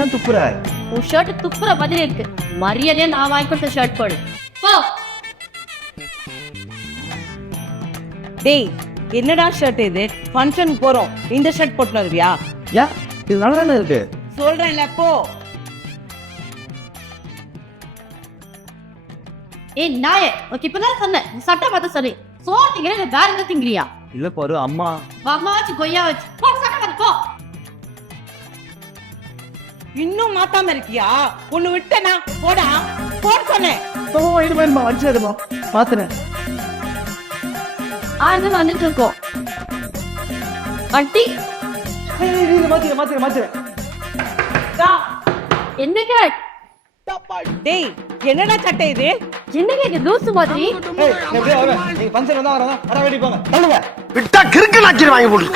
ஏன் துப்புற? உன் ஷர்ட் துப்புற மாதிரி இருக்கு. மரியாதையா நான் வாங்கி கொடுத்த ஷர்ட் போடு போ. டேய் என்னடா ஷர்ட் இது? ஃபங்க்ஷன் போறோம், இந்த ஷர்ட் போட்டு வருவியா? ஏன் இது நல்லா தானே இருக்கு. சொல்றேன்ல போ. ஏய் நாயே, ஓகே இப்பதான் சொன்னேன் சட்டை பார்த்து சொல்லி சோறு திங்கிற வேற எந்த திங்கிறியா? இல்ல பாரு அம்மா. அம்மா வச்சு கொய்யா வச்சு போ சட்டை பார்த்து போ. இன்னும் மாத்தாம இருக்கியா? ஒண்ணு விட்டனா போடா போட சொன்னேன். ஓ இது வேணுமா? வச்சிருமா மாத்துறேன். அது வந்துட்டு இருக்கோம் ஆண்டி. மாத்துறேன். என்னங்க டேய் என்னடா சட்டை இது? என்னங்க இது லூசு மாதிரி? நீங்க ஃபங்க்ஷன் வந்தா வரேன். வர வேண்டி போங்க. தள்ளுங்க. விட்டா கிறுக்கு நாக்கி வாங்கி போடு.